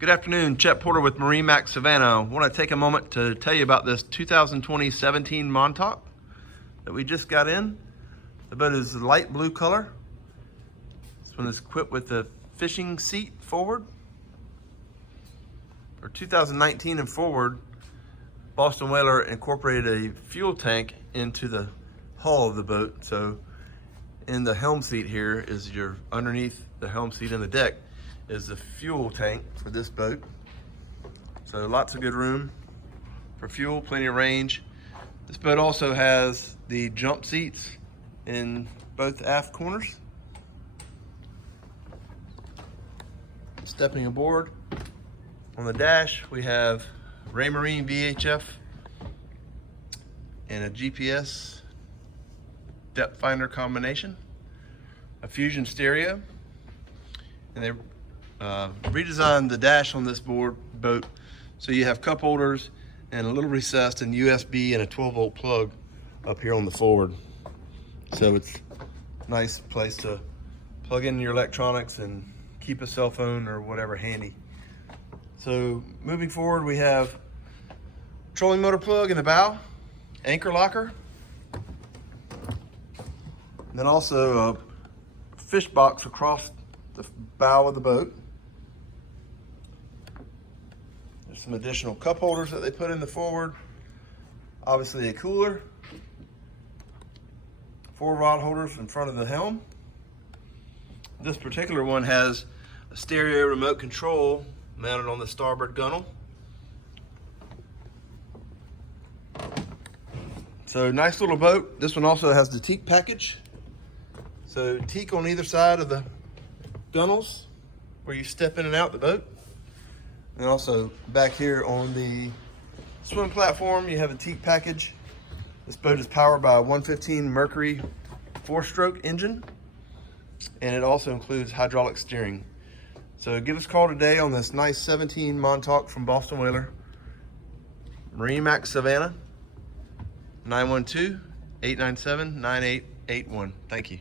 Good afternoon, Chet Porter with MarineMax Savannah. I want to take a moment to tell you about this 2020-17 Montauk that we just got in. The boat is light blue color. This one is equipped with a fishing seat forward. For 2019 and forward, Boston Whaler incorporated a fuel tank into the hull of the boat. So in the helm seat here is your, underneath the helm seat in the deck is the fuel tank for this boat. So lots of good room for fuel, plenty of range. This boat also has the jump seats in both aft corners. Stepping aboard, on the dash we have Raymarine VHF and a GPS depth finder combination, a fusion stereo, and they redesigned the dash on this boat so you have cup holders and a little recessed and USB and a 12-volt plug up here on the forward. So it's a nice place to plug in your electronics and keep a cell phone or whatever handy. So moving forward, we have trolling motor plug in the bow, anchor locker, and then also a fish box across the bow of the boat. There's some additional cup holders that they put in the forward. Obviously a cooler. 4 rod holders in front of the helm. This particular one has a stereo remote control mounted on the starboard gunnel. So nice little boat. This one also has the Teak Package. So teak on either side of the gunnels where you step in and out the boat. And also back here on the swim platform, you have a Teak Package. This boat is powered by a 115 Mercury 4-stroke engine, and it also includes hydraulic steering. So give us a call today on this nice 17 Montauk from Boston Whaler. MarineMax Savannah, 912-897-9881. Thank you.